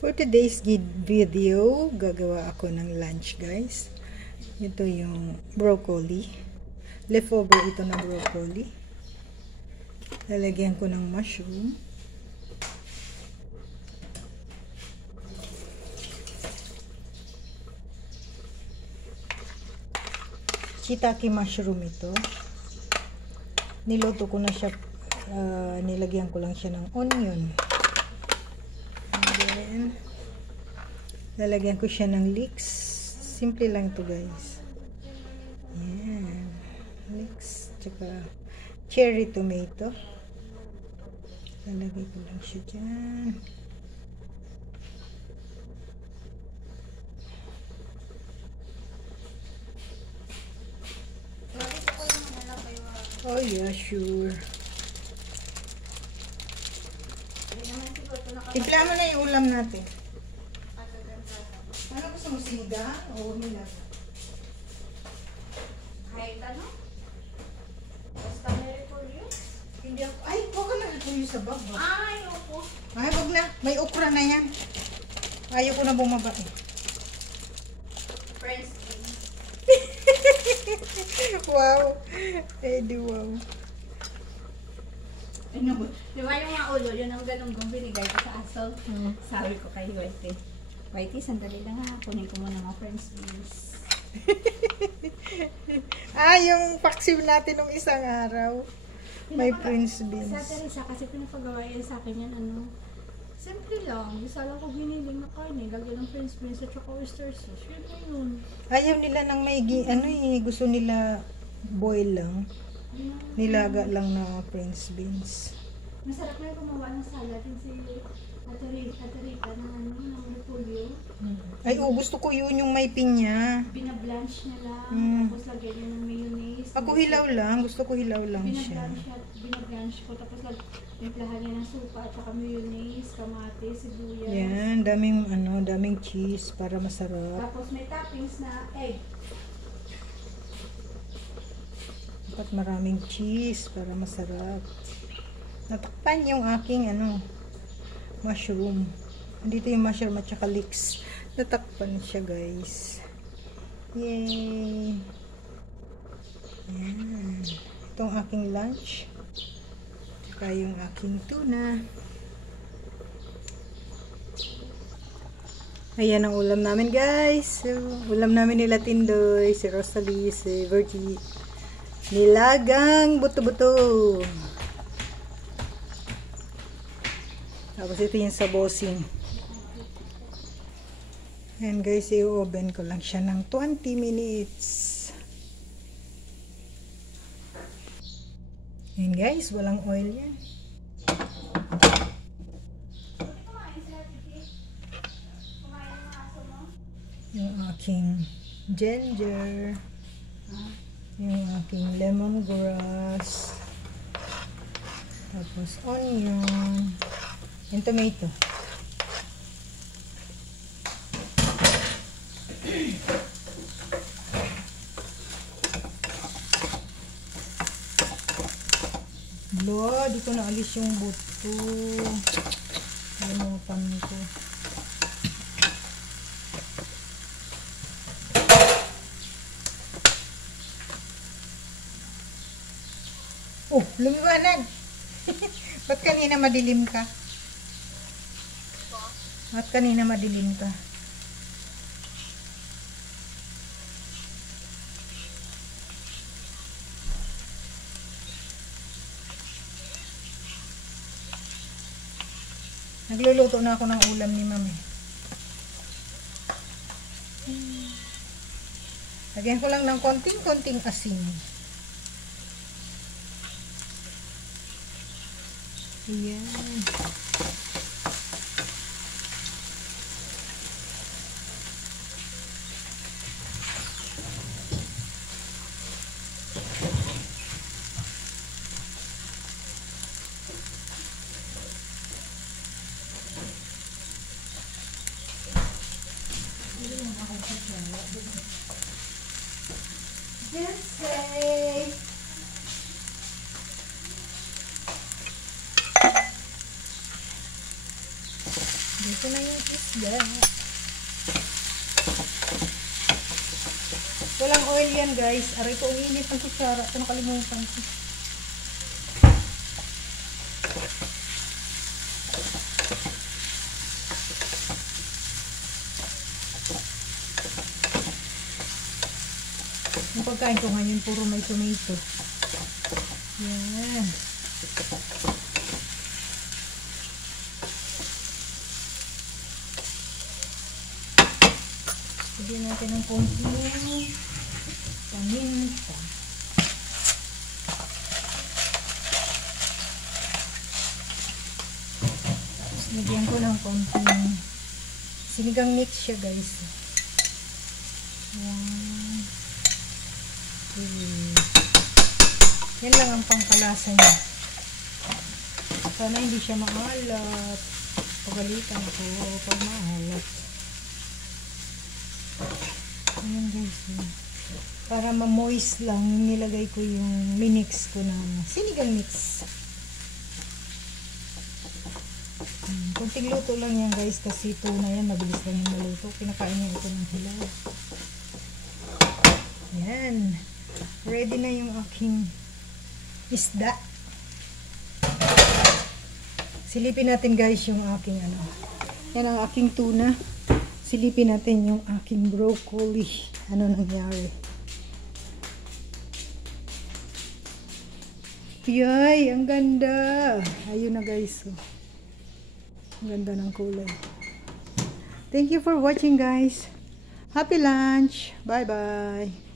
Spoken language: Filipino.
For today's video, gagawa ako ng lunch, guys. Ito yung broccoli. Leftover ito na broccoli. Lalagyan ko ng mushroom. Shiitake mushroom ito. Niluto ko na siya. Nilagyan ko lang siya ng onion. And then, lalagyan ko siya ng leeks. Simple lang ito, guys. Yan. Leeks. Tsaka cherry tomato. Lalagay ko lang siya dyan. Oh yeah, sure. Tigla mo na yung ulam natin. Ano gusto mo, sinigang o nilaga? Kahit ano? Basta may repolyo? Hindi ako. Ay, huwag ka na repolyo sa baba. Ay, opo. Ay, wag na. May okra na yan. Ayaw ko na bumaba eh. Friends din. Wow. Eh, di wow. Ano ba? Di ba yung mga ulo, yun ang galunggong binigay ko sa aso. Sabi ko kay Whitey. Whitey, sandali lang ha. Kunin ko muna mga friends beans. Yung paksiw natin nung isang araw. May Prince beans. Sa Teresa, kasi pinapagawa yan sa akin yan, ano. Simple lang. Isa lang ko binili na karne. Lagyan ng friends beans at saka oyster sauce. Yun na yun. Ayaw nila ng may, gusto nila boil lang. Nilaga lang na Prince beans. Masarap na yung gumawa ng salad. Yung si Ate Rita na ano, ng repolyo. Ay, gusto ko yun yung may pinya. Binablanch niya lang. Tapos lagyan niya ng mayonnaise. Ako hilaw lang. Gusto ko hilaw lang siya. Binablanch ko. Tapos nagplahan niya ng supa at saka mayonnaise, kamatis, sibuyas. Yan, daming cheese para masarap. Tapos may toppings na egg. Dapat maraming cheese para masarap. Natakpan yung aking mushroom. Dito yung mushroom at saka leeks. Natakpan siya, guys. Yay! Yan. Itong aking lunch. Saka yung aking tuna. Ayan ang ulam namin, guys. So, ulam namin nila Tindoy, si Rosalie, si Virgie. Nilagang buto-buto. Tapos ito yung sabosing. And guys, i-oven ko lang siya ng 20 minutes. And guys, walang oil yan. Yung aking ginger. Yung aking lemongrass. Tapos onion. Yung tomato. Di ko naalis yung buto. Limutan ko. Oh, lumiwanag. Ba't kanina madilim ka? Nagluluto na ako ng ulam ni Mami. Lagyan ko lang ng konting-konting asin. Ayan. Just say Ito na yung isda. Walang oil yan guys. Aray ko, uminit ang kutsara. Ito nakalimutan ko. Yung pagkain ko ngayon, puro may tomato. Yan. Lagyan natin ng konting paminta. Tapos lagyan ko ng konting sinigang mix siya guys. Yan. Yan lang ang pangkalasa niya. Sana hindi siya maalat. Pagalitan ko pag maalat. Ayan guys. Para ma-moist lang, nilagay ko yung minix ko na sinigang mix. Kunting luto lang yan guys kasi tuna yan, mabilis lang yung maluto. Pinakain niya ito ng hilaw. Yan. Ready na yung aking isda. Silipin natin guys yung aking ano. Yan ang aking tuna. Silipin natin yung aking broccoli. Ano nangyari? Yay! Ang ganda! Ayun na guys. Oh. Ang ganda ng kulay. Thank you for watching guys. Happy lunch! Bye-bye!